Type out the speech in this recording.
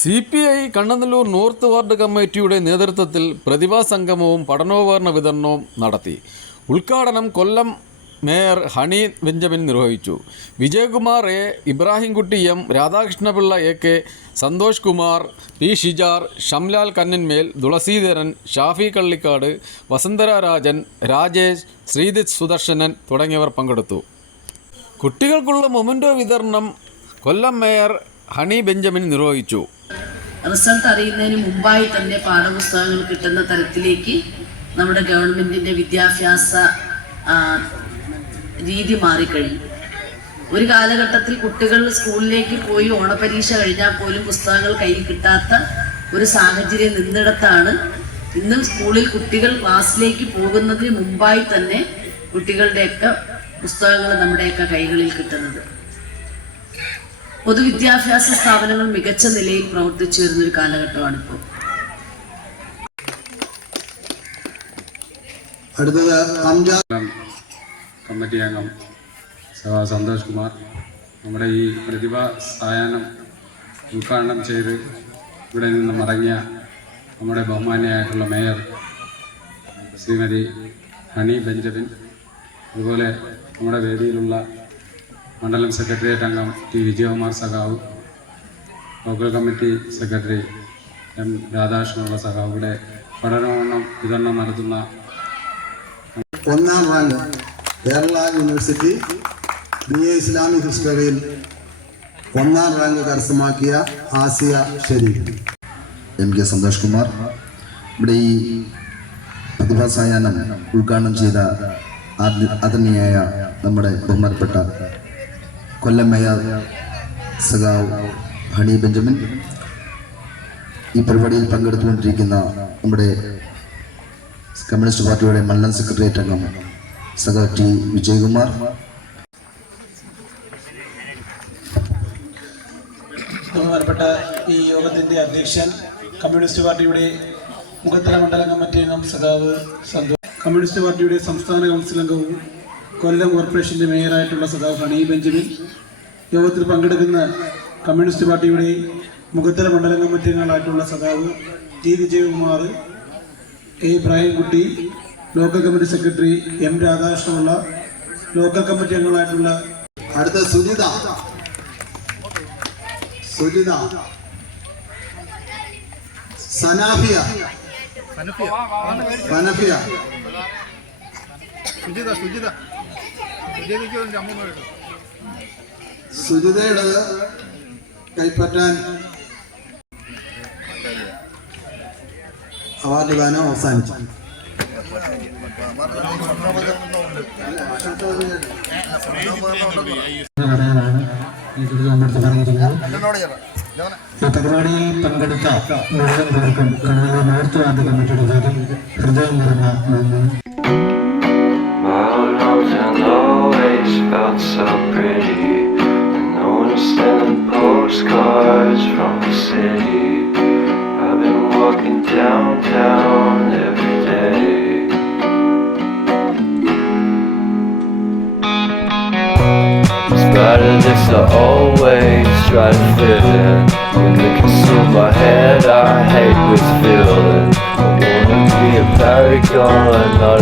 CPI Kannanallur north ward കമ്മിറ്റിയുടെ നേതൃത്വത്തിൽ പ്രതിഭാ സംഗമവും പഠനോപകരണ വിതരണവും നടത്തി. ഉദ്ഘാടനം കൊല്ലം മേയർ ഹണി ബെഞ്ചമിൻ നിർവഹിച്ചു. Vijayakumar A, Ibrahimkutty M, Radhakrishnapillai AK, Santhosh Kumar, P. Shijar, Shamlal Kanninmel, Thulaseedharan, Shafi Kallikkad, വസന്തര രാജൻ, രാജേഷ്, ശ്രീജിത്ത് സുദർശനൻ തുടങ്ങിയവർ പങ്കെടുത്തു. കുട്ടികൾക്കുള്ള മൊമെൻ്റോ വിതരണം കൊല്ലം മേയർ ഹണി ബെഞ്ചമിൻ നിർവഹിച്ചു. റിസൾട്ട് അറിയുന്നതിന് മുമ്പായി തന്നെ പാഠപുസ്തകങ്ങൾ കിട്ടുന്ന തരത്തിലേക്ക് നമ്മുടെ ഗവൺമെൻറ്റിൻ്റെ വിദ്യാഭ്യാസ രീതി മാറിക്കഴിഞ്ഞു. ഒരു കാലഘട്ടത്തിൽ കുട്ടികൾ സ്കൂളിലേക്ക് പോയി ഓണപരീക്ഷ കഴിഞ്ഞാൽ പോലും പുസ്തകങ്ങൾ കയ്യിൽ കിട്ടാത്ത ഒരു സാഹചര്യം നിന്നിടത്താണ് ഇന്ന് സ്കൂളിൽ കുട്ടികൾ ക്ലാസ്സിലേക്ക് പോകുന്നതിന് മുമ്പായി തന്നെ കുട്ടികളുടെയൊക്കെ പുസ്തകങ്ങൾ നമ്മുടെയൊക്കെ കൈകളിൽ കിട്ടുന്നത്. പൊതുവിദ്യാഭ്യാസ സ്ഥാപനങ്ങൾ മികച്ച നിലയിൽ പ്രവർത്തിച്ചു വരുന്നൊരു കാലഘട്ടമാണിപ്പോൾ. കമ്മിറ്റി അംഗം സന്തോഷ് കുമാർ നമ്മുടെ ഈ പ്രതിഭാ സായാഹ്നം ഉദ്ഘാടനം ചെയ്ത് ഇവിടെ നിന്ന് മടങ്ങിയ നമ്മുടെ ബഹുമാന്യയായിട്ടുള്ള മേയർ ശ്രീമതി ഹണി ബെഞ്ചമിൻ, അതുപോലെ നമ്മുടെ വേദിയിലുള്ള മണ്ഡലം സെക്രട്ടേറിയറ്റ് അംഗം T. വിജയകുമാർ സഖാവ്, ലോക്കൽ കമ്മിറ്റി സെക്രട്ടറി M. രാധാകൃഷ്ണനുള്ള സഖാവ്, ഇവിടെ പഠനോപകരണം വിതരണം നടത്തുന്ന 1ാം rank Kerala university BA Islamic ഹിസ്റ്ററിയിൽ 1ാം റാങ്ക് കരസ്ഥമാക്കിയ ആസിയ ഷെരീഫ്. MK സന്തോഷ് കുമാർ ഇവിടെ ഈ പ്രതിഭാ സായാഹ്നം ഉദ്ഘാടനം ചെയ്ത ആദരണീയായ നമ്മുടെ ബഹുമാനപ്പെട്ട കൊല്ലം മേയർ സഖാവ് ഹണി ബെഞ്ചമിൻ, ഈ പരിപാടിയിൽ പങ്കെടുത്തുകൊണ്ടിരിക്കുന്ന നമ്മുടെ കമ്മ്യൂണിസ്റ്റ് പാർട്ടിയുടെ മണ്ഡലം സെക്രട്ടേറിയറ്റ് അംഗം സഖാവ് T. വിജയകുമാർ, ബഹുമാനപ്പെട്ട ഈ യോഗത്തിൻ്റെ അധ്യക്ഷൻ കമ്മ്യൂണിസ്റ്റ് പാർട്ടിയുടെ മുഖത്തല മണ്ഡലം കമ്മിറ്റി അംഗം സഖാവ് സന്തോഷ്, കമ്മ്യൂണിസ്റ്റ് പാർട്ടിയുടെ സംസ്ഥാന കൗൺസിൽ അംഗവും കൊല്ലം കോർപ്പറേഷൻ്റെ മേയറായിട്ടുള്ള സഖാവ് ഹണി ബെഞ്ചമിൻ, യോഗത്തിൽ പങ്കെടുക്കുന്ന കമ്മ്യൂണിസ്റ്റ് പാർട്ടിയുടെ മുഖത്തല മണ്ഡലം കമ്മിറ്റി അംഗങ്ങളായിട്ടുള്ള സഖാവ് T. Vijayakumar, A. Ibrahimkutty, local committee secretary M. Radhakrishnapillai, local committee അംഗങ്ങളായിട്ടുള്ള അടുത്ത സുജിത സനാഫിയ സുജിതയുടെ കൈപ്പറ്റാൻ അവാർഡ് ദാനം അവസാനിച്ചു. ഈ പരിപാടിയിൽ പങ്കെടുത്ത മുഴുവൻ പേർക്കും കണ്ണൂർ നോർത്ത് വാർഡ് കമ്മിറ്റിയുടെ പേരിൽ ഹൃദയം നിറഞ്ഞ നന്ദി. Postcards from the city. I've been walking downtown every day. Spiders I always try to fit in. When they consume my head, I hate this feeling. I wanna be a paragon, not a